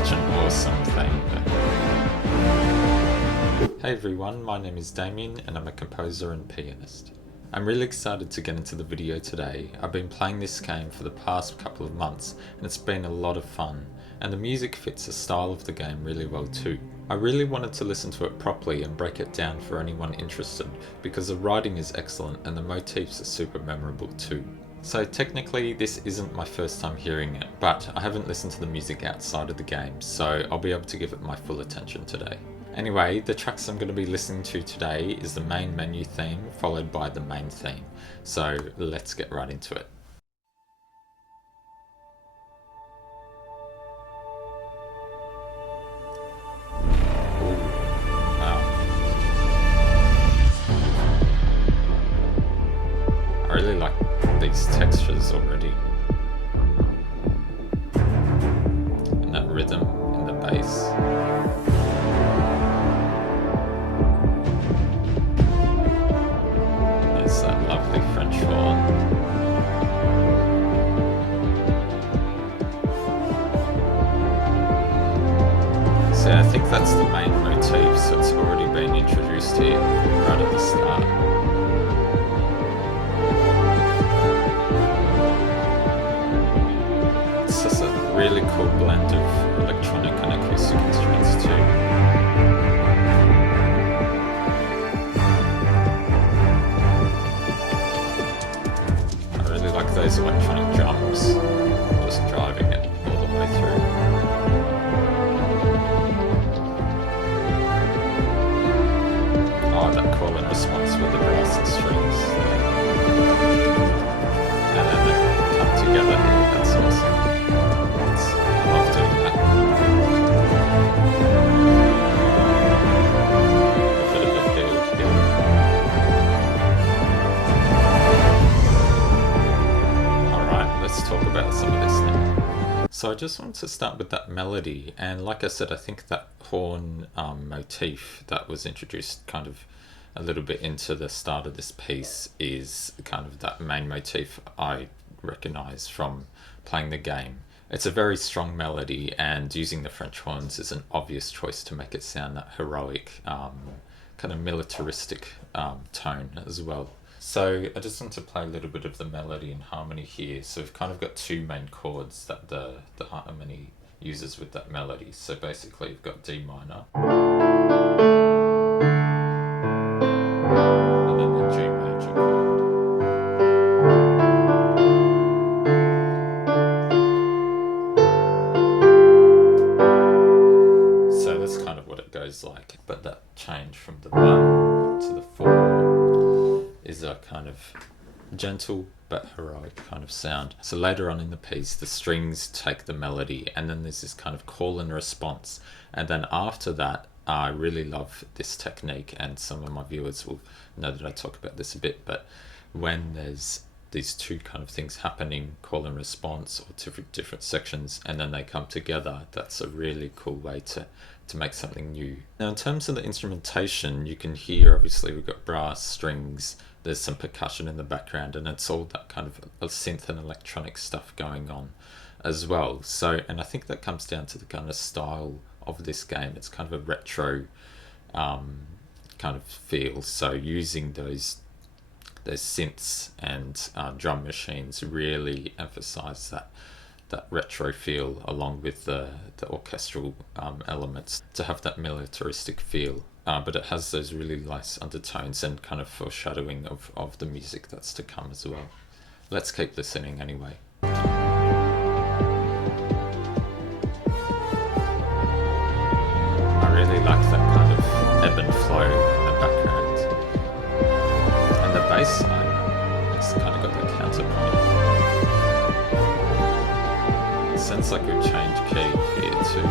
such an awesome thing. Hey everyone, my name is Damien and I'm a composer and pianist. I'm really excited to get into the video today. I've been playing this game for the past couple of months and it's been a lot of fun, and the music fits the style of the game really well too. I really wanted to listen to it properly and break it down for anyone interested because the writing is excellent and the motifs are super memorable too. So technically this isn't my first time hearing it, but I haven't listened to the music outside of the game, so I'll be able to give it my full attention today. Anyway, the tracks I'm going to be listening to today is the main menu theme followed by the main theme. So let's get right into it. Ooh, wow. I really like these textures already. And that rhythm in the bass. That lovely French horn. So I think that's the main motif, so it's already been introduced here right at the start. It's just a really cool blend of electronic and acoustic instruments too. Those electronic drums, just driving it all the way through. Oh, that call and response with the brass and strings. And then they come together here, that's awesome. I love doing that. A bit of a build here. Let's talk about some of this now. So I just wanted to start with that melody, and like I said, I think that horn motif that was introduced kind of a little bit into the start of this piece is kind of that main motif I recognize from playing the game. It's a very strong melody, and using the French horns is an obvious choice to make it sound that heroic, kind of militaristic tone as well. So I just want to play a little bit of the melody and harmony here. So we've kind of got two main chords that the harmony uses with that melody. So basically you've got D minor, and then the G major chord. So that's kind of what it goes like. But that change from the 1 to the 4 is a kind of gentle but heroic kind of sound. So later on in the piece, the strings take the melody, and then there's this kind of call and response. And then after that, I really love this technique, and some of my viewers will know that I talk about this a bit, but when there's these two kind of things happening, call and response, or different sections, and then they come together, that's a really cool way to make something new. Now in terms of the instrumentation, you can hear obviously we've got brass, strings, there's some percussion in the background, and it's all that kind of synth and electronic stuff going on as well. So, and I think that comes down to the kind of style of this game. It's kind of a retro kind of feel, so using those synths and drum machines really emphasize that retro feel, along with the orchestral elements, to have that militaristic feel. But it has those really nice undertones and kind of foreshadowing of the music that's to come as well. Let's keep listening anyway. I really like that kind of ebb and flow in the background. And the bass line, it's kind of got the counterpoint. It sounds like we've changed key here too.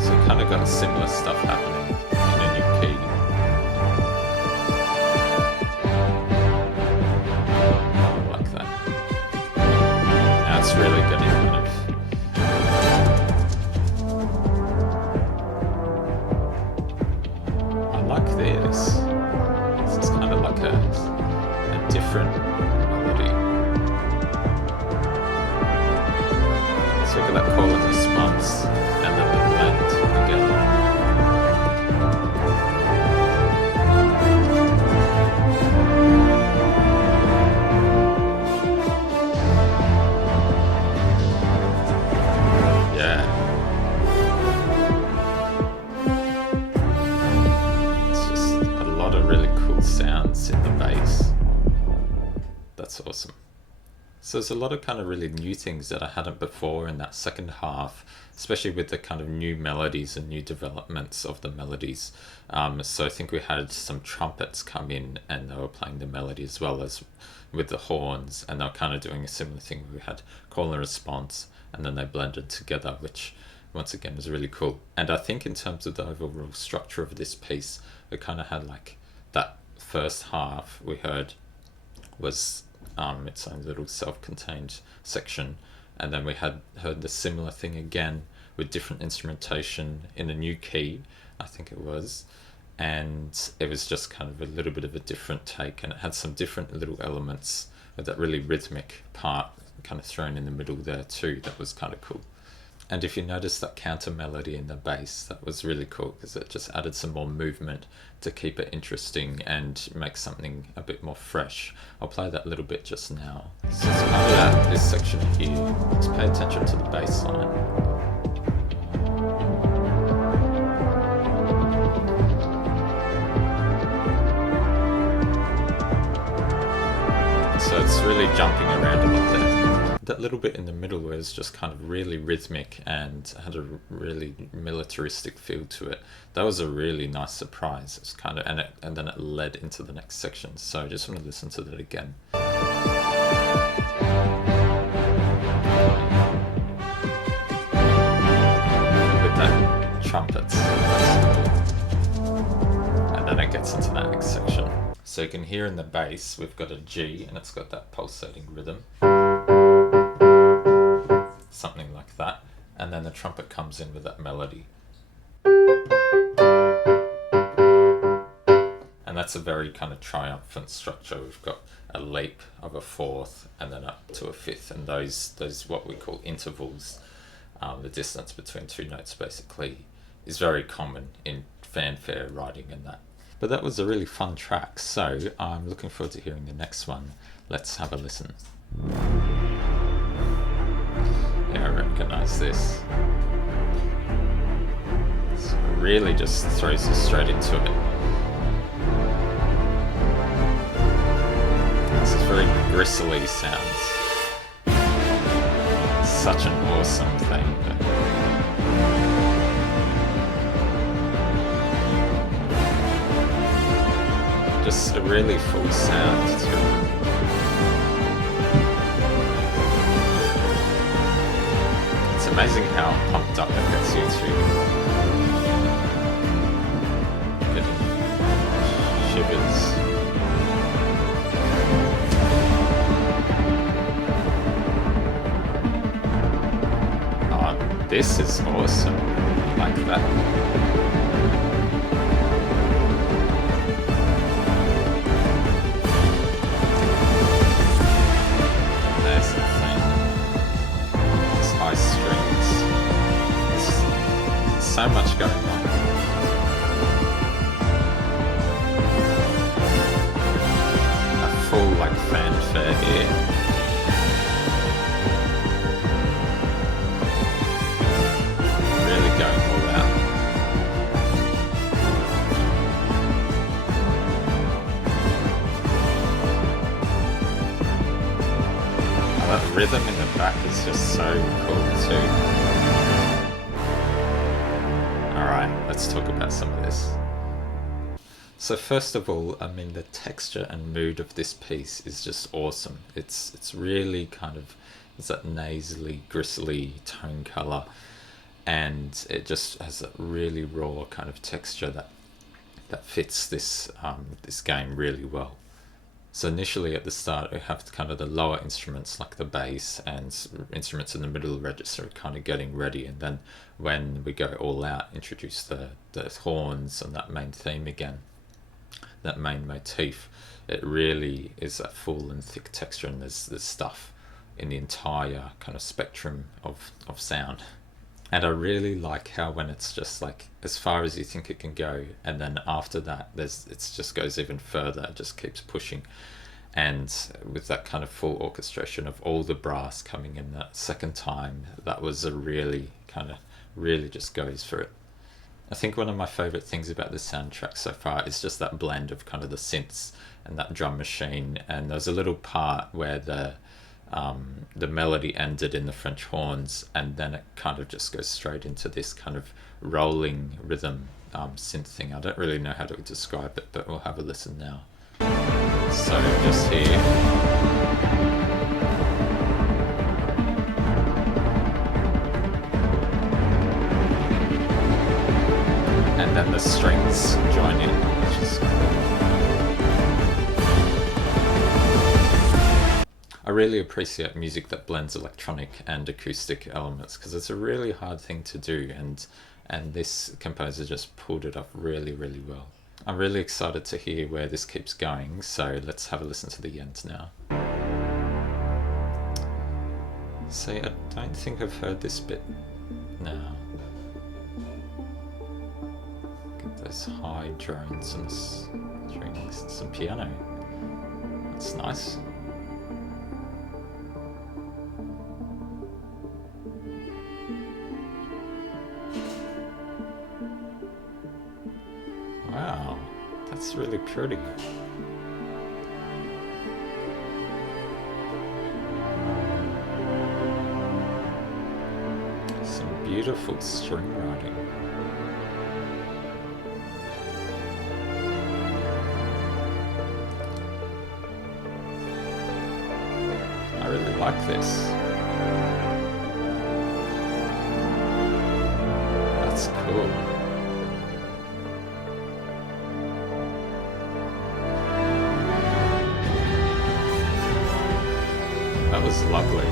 So kind of got similar stuff happening in a new key. I like that. Now it's really getting kind of I like this. This is kind of like a different melody. that call and response, and then the blend again. Yeah. It's just a lot of really cool sounds in the bass. That's awesome. So there's a lot of kind of really new things that I hadn't before in that second half, especially with the kind of new melodies and new developments of the melodies. So I think we had some trumpets come in and they were playing the melody as well as with the horns, and they were kind of doing a similar thing. We had call and response, and then they blended together, which once again was really cool. And I think in terms of the overall structure of this piece, it kind of had like that first half we heard was its own little self-contained section, and then we had heard the similar thing again with different instrumentation in a new key, I think it was, and it was just kind of a little bit of a different take, and it had some different little elements with that really rhythmic part kind of thrown in the middle there too. That was kind of cool. And if you notice that counter melody in the bass, that was really cool because it just added some more movement to keep it interesting and make something a bit more fresh. I'll play that little bit just now. So it's kind of that, this section here. Just pay attention to the bass line. So it's really jumping around a lot there. That little bit in the middle was just kind of really rhythmic and had a really militaristic feel to it. That was a really nice surprise. It's kind of and then it led into the next section. So I just want to listen to that again. With that trumpets, and then it gets into that next section. So you can hear in the bass we've got a G and it's got that pulsating rhythm. Something like that, and then the trumpet comes in with that melody, and that's a very kind of triumphant structure. We've got a leap of a fourth and then up to a fifth, and those what we call intervals, the distance between two notes basically, is very common in fanfare writing and that. But that was a really fun track, so I'm looking forward to hearing the next one. Let's have a listen. Yeah, I recognise this. So it really just throws us straight into it. This is very bristly sounds. Such an awesome thing. Just a really full sound to it. It's amazing how pumped up it gets you to. Getting shivers. Oh, this is awesome. I like that. There's the thing. It's high strings. There's so much going on. A full like fanfare here. Really going all out. That rhythm in the back is just so cool too. Alright, let's talk about some of this. So first of all, I mean the texture and mood of this piece is just awesome. It's really kind of, it's that nasally, gristly tone color, and it just has a really raw kind of texture that fits this this game really well. So initially at the start we have kind of the lower instruments like the bass and instruments in the middle register kind of getting ready, and then when we go all out, introduce the horns and that main theme again, that main motif. It really is a full and thick texture, and there's stuff in the entire kind of spectrum of sound. And I really like how when it's just like as far as you think it can go, and then after that it just goes even further, it just keeps pushing. And with that kind of full orchestration of all the brass coming in that second time, that was a really just goes for it. I think one of my favourite things about the soundtrack so far is just that blend of kind of the synths and that drum machine. And there's a little part where the melody ended in the French horns, and then it kind of just goes straight into this kind of rolling rhythm synth thing. I don't really know how to describe it, but we'll have a listen now. So just here. And then the strings join in, which is cool. I really appreciate music that blends electronic and acoustic elements, because it's a really hard thing to do, and this composer just pulled it off really, really well. I'm really excited to hear where this keeps going, so let's have a listen to the end now. See, I don't think I've heard this bit now. Get those high drones and strings and some piano. That's nice. Wow, that's really pretty. Some beautiful string writing. I really like this. That's cool. That was lovely.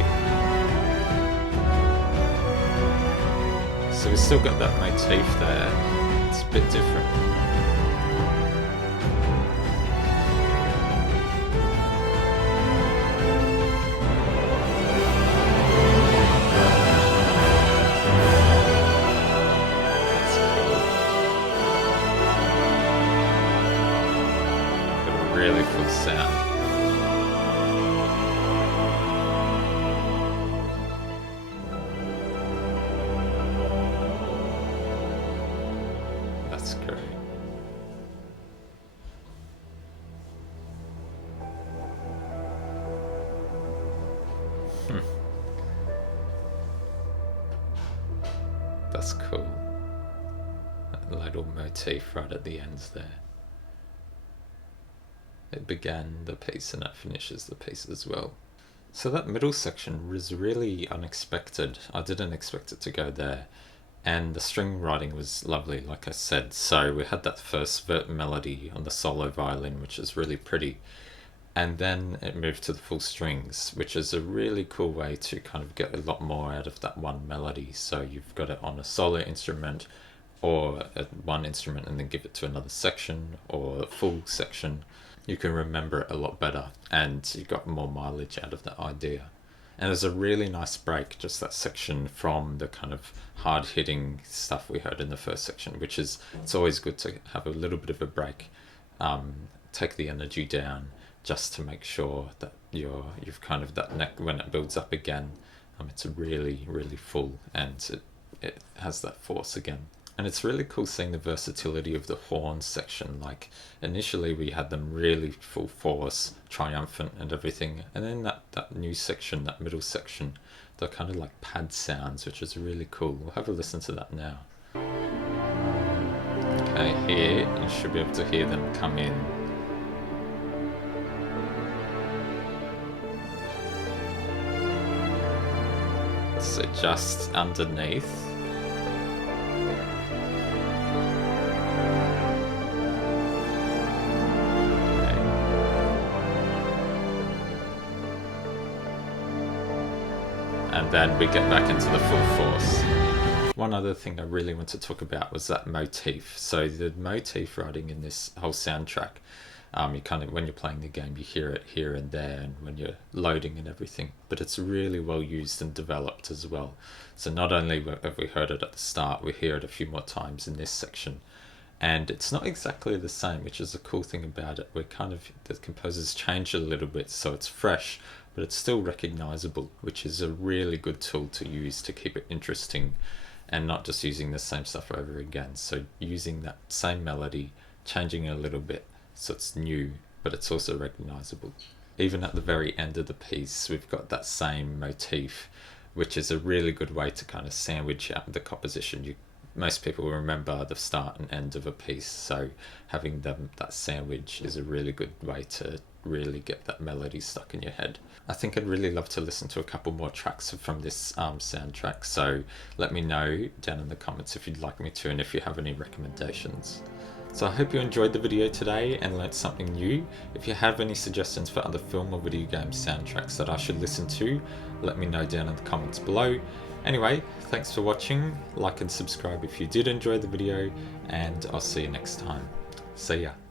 So we still got that motif there. It's a bit different. That's cool. Got a really cool sound. That's great. That's cool. That little motif right at the ends there. It began the piece and it finishes the piece as well. So that middle section was really unexpected. I didn't expect it to go there. And the string writing was lovely, like I said. So we had that first melody on the solo violin, which is really pretty. And then it moved to the full strings, which is a really cool way to kind of get a lot more out of that one melody. So you've got it on a solo instrument, or at one instrument and then give it to another section, or a full section. You can remember it a lot better, and you got more mileage out of that idea. And there's a really nice break, just that section from the kind of hard-hitting stuff we heard in the first section, which is, it's always good to have a little bit of a break, take the energy down, just to make sure that you've kind of that neck, when it builds up again, it's really, really full, and it has that force again. And it's really cool seeing the versatility of the horn section. Like initially we had them really full force, triumphant and everything, and then that new section, that middle section, they're kind of like pad sounds, which is really cool. We'll have a listen to that now. Okay, here you should be able to hear them come in. So just underneath. And then we get back into the full force. One other thing I really want to talk about was that motif. So the motif writing in this whole soundtrack, You kind of, when you're playing the game, you hear it here and there, and when you're loading and everything. But it's really well used and developed as well. So not only have we heard it at the start, we hear it a few more times in this section. And it's not exactly the same, which is the cool thing about it. The composers change it a little bit, so it's fresh, but it's still recognizable, which is a really good tool to use to keep it interesting and not just using the same stuff over again. So using that same melody, changing it a little bit so it's new, but it's also recognizable. Even at the very end of the piece, we've got that same motif, which is a really good way to kind of sandwich out the composition. Most people will remember the start and end of a piece, so having that sandwich is a really good way to really get that melody stuck in your head. I think I'd really love to listen to a couple more tracks from this soundtrack, so let me know down in the comments if you'd like me to, and if you have any recommendations. So I hope you enjoyed the video today and learnt something new. If you have any suggestions for other film or video game soundtracks that I should listen to, let me know down in the comments below. Anyway, thanks for watching, like and subscribe if you did enjoy the video, and I'll see you next time. See ya.